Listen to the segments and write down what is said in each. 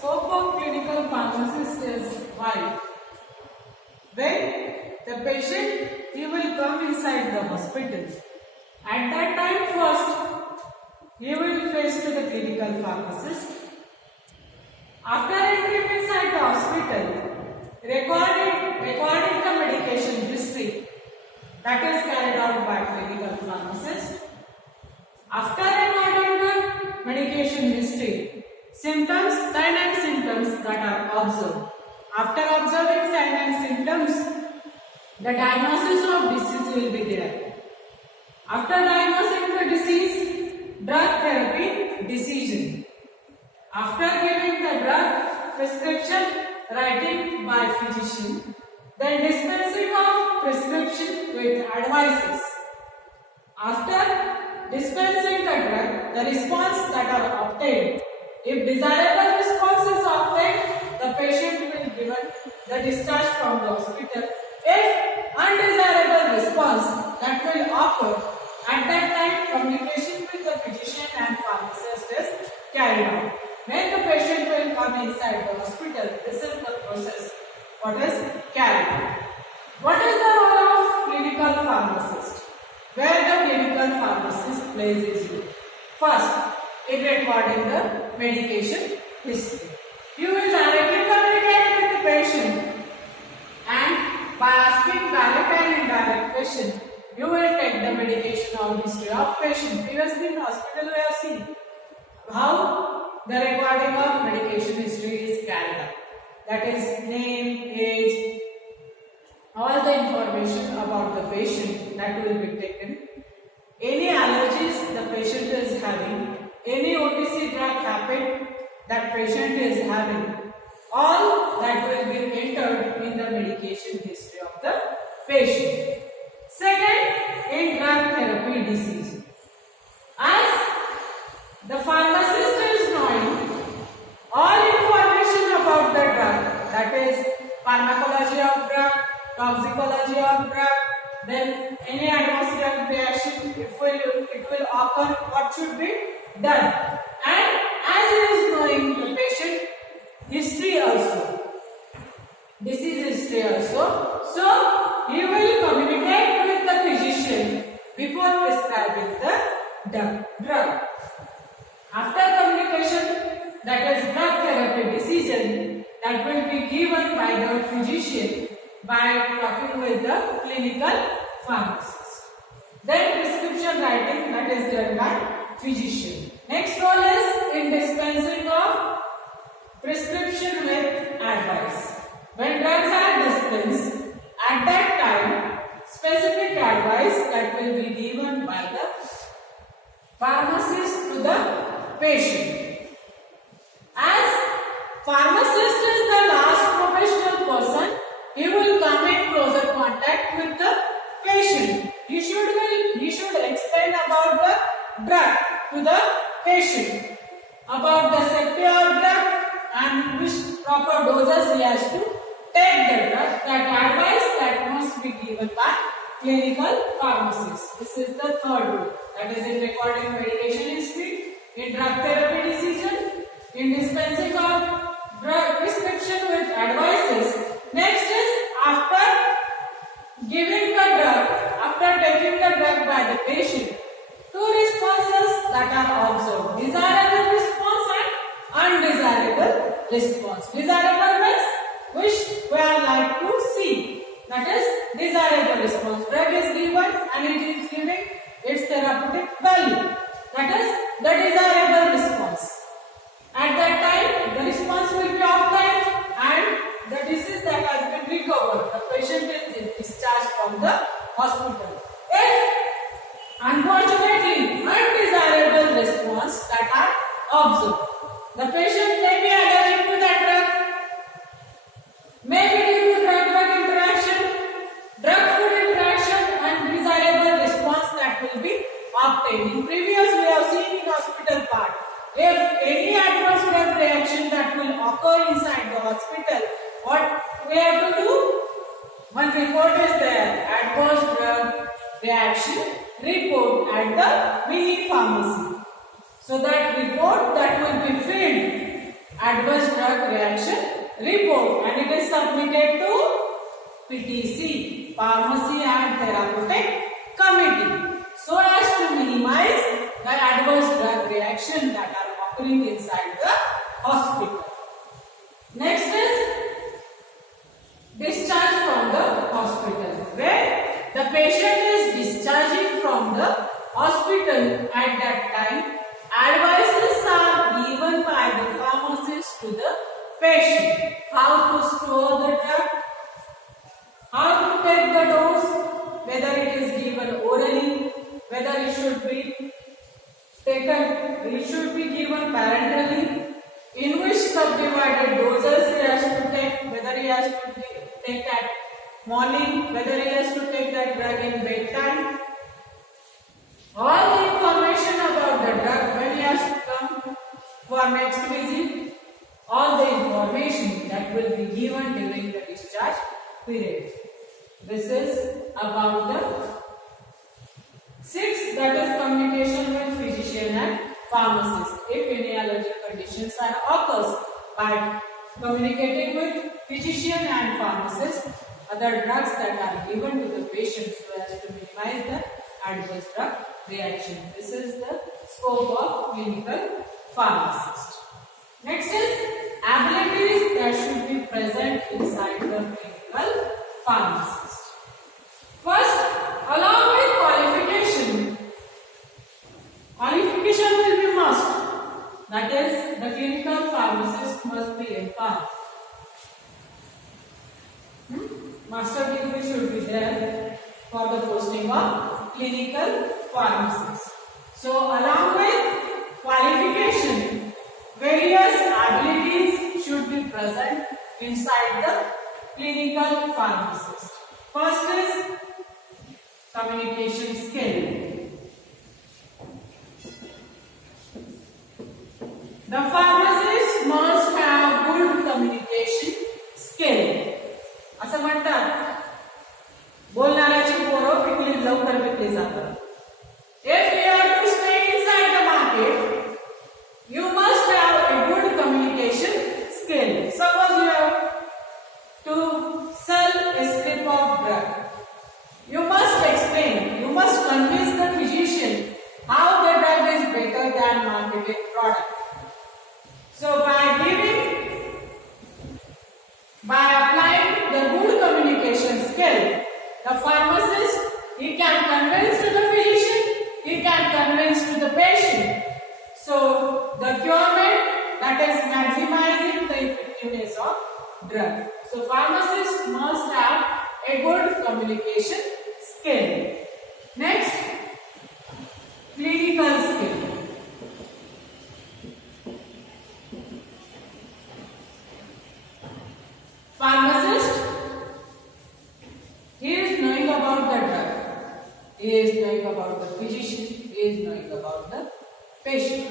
scope of clinical pharmacist is wide. When the patient he will come inside the hospital, at that time first he will face to the clinical pharmacist. After entering inside the hospital, recording the medication history that is carried out by clinical pharmacist. After recording the medication history, sign and symptoms that are observed. After observing sign and symptoms, the diagnosis of disease will be there. After diagnosing the disease, drug therapy decision. After giving the drug prescription writing by physician, then dispensing of prescription with advices. After dispensing the drug, the response that are obtained. If desirable response is obtained, the patient will be given the discharge from the hospital. If undesirable response that will occur, at that time communication with the physician and pharmacist is carried out. When the patient will come inside the hospital, this is the process what is carried out. What is the role of clinical pharmacist? Where the clinical pharmacist plays his role? First, in recording the medication history. You will directly communicate with the patient, and by asking direct and indirect question, you will take the medication or history of patient. Previously in hospital we have seen how the recording of medication history is carried out. That is name, age, all the information about the patient that will be taken. Any allergies the patient is having, any OTC drug habit that patient is having, all that will be entered in the medication history of the patient. Second, in drug therapy decision. As the pharmacist is knowing all information about the drug, that is pharmacology of drug, toxicology of drug, then any adverse drug reaction, if it will occur, what should be done. And as he is knowing the patient history also, disease history also, so he will communicate with the physician before prescribing the drug. After communication, that is drug therapy decision, that will be given by the physician by talking with the clinical pharmacist. Then prescription writing, that is done by physician. Next role is in dispensing of prescription with advice. When drugs are dispensed, at that time specific advice that will be given by the pharmacist to the patient. As pharmacist is the last professional person, he will come in closer contact with the patient. He should explain about the drug to the patient, about the safety of drug and which proper doses he has to take the drug. That advice that must be given by clinical pharmacist. This is the third rule. That is in recording medication history, in drug therapy decision, in dispensing of drug prescription with advices. Next is after giving the drug, after taking the drug by the patient, two responses that are observed: desirable response and undesirable response. Desirable means which we are like to see. That is desirable response. Drug is given and it is giving its therapeutic value. That is the desirable response. At that time, the response will be obtained and the disease that has been recovered, the patient is discharged from the hospital. If unfortunately undesirable response that are observed, the patient may be allergic to that drug, maybe due to drug-drug interaction, drug-food interaction, and desirable response that will be obtained. In previous we have seen in hospital part, if any adverse drug reaction that will occur inside the hospital, what we have to do? One report is there, adverse drug reaction report at the mini pharmacy. So that report that will be filled adverse drug reaction report, and it is submitted to PTC, Pharmacy and Therapeutic Committee, so as to minimize the adverse drug reaction that are occurring inside the hospital. Next is discharge from the hospital, where the patient is discharging from the hospital. At that time, advices are given by the pharmacist to the patient: how to store the drug, how to take the dose, whether it is given orally, whether it should be given parenterally, in which subdivided doses he has to take, whether he has to take at morning, whether he has to take that drug in bedtime. All the information about the drug when he has to come for next visit, all the information that will be given during the discharge period. This is about the sixth, that is communication with physician and pharmacist. If any allergic conditions are occurs, by communicating with physician and pharmacist, other drugs that are given to the patient so as to minimize the adverse drug reaction. This is the scope of clinical pharmacist. Next is abilities that should be present inside the clinical pharmacist. First, along with qualification will be must. That is, the clinical pharmacist must be empowered. Master degree should be there for the posting of clinical pharmacist. So, along with qualification, various abilities should be present inside the clinical pharmacist. First is communication skill. The pharmacist must have good communication skill. असं म्हणतात, बोलणाऱ्याची पोरं लवकर विकली जातात. If you are to stay inside the market, you must have a good communication skill. Suppose you have to sell a strip of drug. You must explain, you must convince the physician how the drug is better than marketed product. So by applying the good communication skill, the pharmacist, he can convince to the physician, he can convince to the patient. So the curement, that is maximizing the effectiveness of drug. So pharmacist must have a good communication skill. Next, clinical skill. Pharmacist, he is knowing about the drug, he is knowing about the physician, he is knowing about the patient.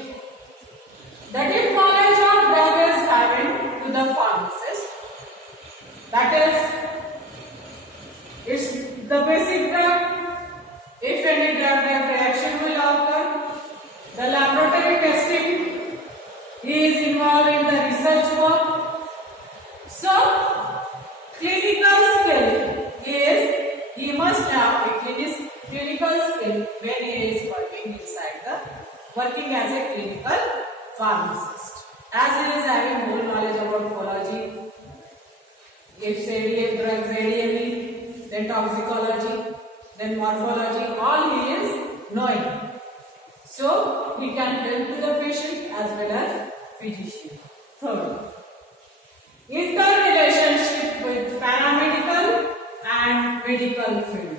The deep knowledge of drug is having to the pharmacist. That is, it's the basic drug. If any drug reaction will occur, the laboratory testing, he is involved in the research work. So, clinical skill is, he must have a clinical skill when he is working as a clinical pharmacist. As he is having more knowledge about pathology, if say drugs, ADME, then toxicology, then morphology, all he is knowing. So, he can help to the patient as well as physician. Third, interrelationship with paramedical and medical field.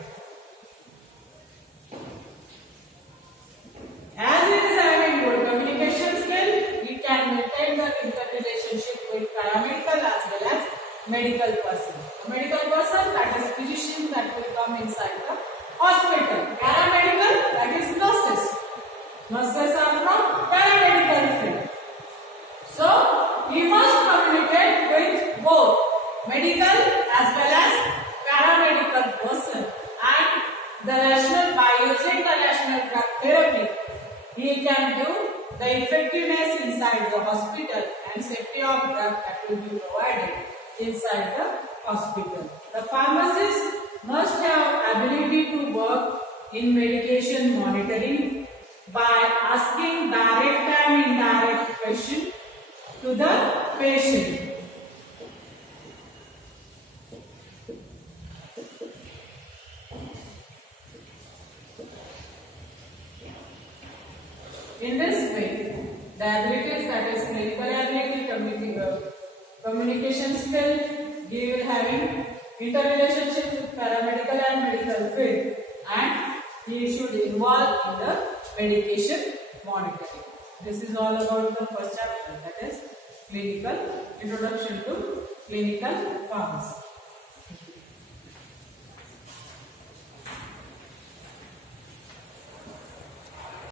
As he is having good communication skill, he can maintain the interrelationship with paramedical as well as medical person. A medical person, that is physician, that will come inside the hospital. Paramedical, that is nurses. Nurses are from paramedical field. So, he must communicate with both medical as well as paramedical person, and the rational, by using the rational drug therapy, he can do the effectiveness inside the hospital and safety of drug that will be provided inside the hospital. The pharmacist must have ability to work in medication monitoring by asking direct and indirect questions to the patient. In this way, the abilities, that is clinical ability, communication skill, he will having interrelationship with paramedical and medical field, and he should involve in the medication monitoring. This is all about the first chapter, that is clinical, introduction to clinical pharmacy.